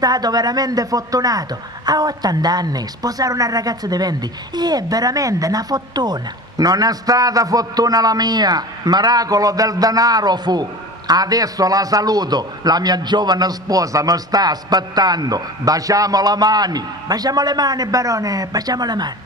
stato veramente fortunato. A 80 anni sposare una ragazza di 20 è veramente una fortuna. Non è stata fortuna la mia, miracolo del denaro fu. Adesso la saluto, la mia giovane sposa mi sta aspettando. Baciamo le mani. Baciamo le mani, barone, baciamo le mani.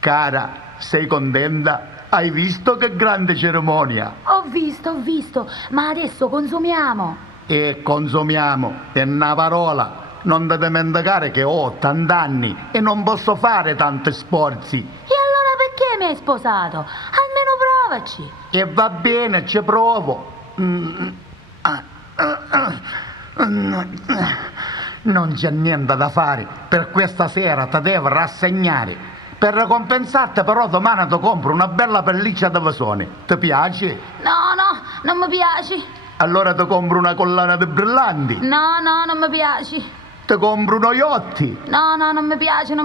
Cara, sei contenta? Hai visto che grande cerimonia? Ho visto, ma adesso consumiamo. E consumiamo, è una parola. Non ti dimenticare che ho 80 anni e non posso fare tanti sforzi. E allora perché mi hai sposato? Almeno provaci. E va bene, ci provo. Non c'è niente da fare. Per questa sera ti devo rassegnare. Per ricompensarti però domani ti compro una bella pelliccia da vasone. Ti piace? No, non mi piaci. Allora ti compro una collana di brillanti. No, non mi piaci. Ti compro uno yacht. No, non mi piaci.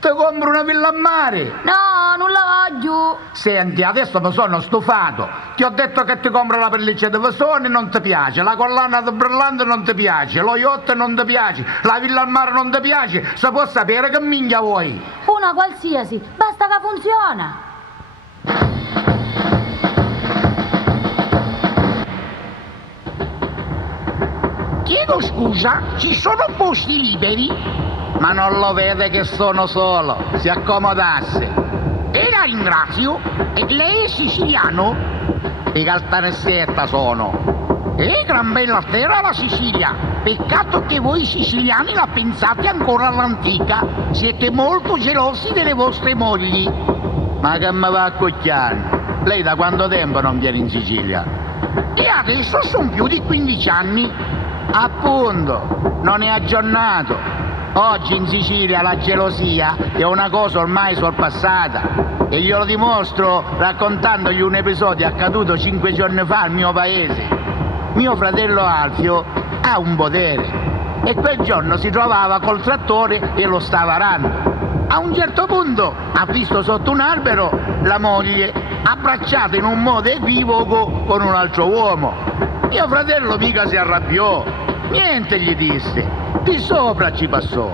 Ti compro una villa a mare. No, non la voglio. Senti, adesso mi sono stufato. Ti ho detto che ti compro la pelliccia di vasone, non ti piace. La collana di brillanti non ti piace. Lo yacht non ti piace. La villa al mare non ti piace. Se può sapere che minchia vuoi. Una qualsiasi, basta che funziona. Chiedo scusa, ci sono posti liberi? Ma non lo vede che sono solo, si accomodasse. E la ringrazio. E lei è siciliano? Di Caltanissetta sono. Gran bella terra la Sicilia. Peccato che voi siciliani la pensate ancora all'antica. Siete molto gelosi delle vostre mogli. Ma che me va a cucchiare? Lei da quanto tempo non viene in Sicilia? E adesso sono più di 15 anni. Appunto, non è aggiornato. Oggi in Sicilia la gelosia è una cosa ormai sorpassata e glielo dimostro raccontandogli un episodio accaduto 5 giorni fa al mio paese. Mio fratello Alfio ha un potere e quel giorno si trovava col trattore e lo stava arando. A un certo punto ha visto sotto un albero la moglie abbracciata in un modo equivoco con un altro uomo. Mio fratello mica si arrabbiò, niente gli disse, di sopra ci passò.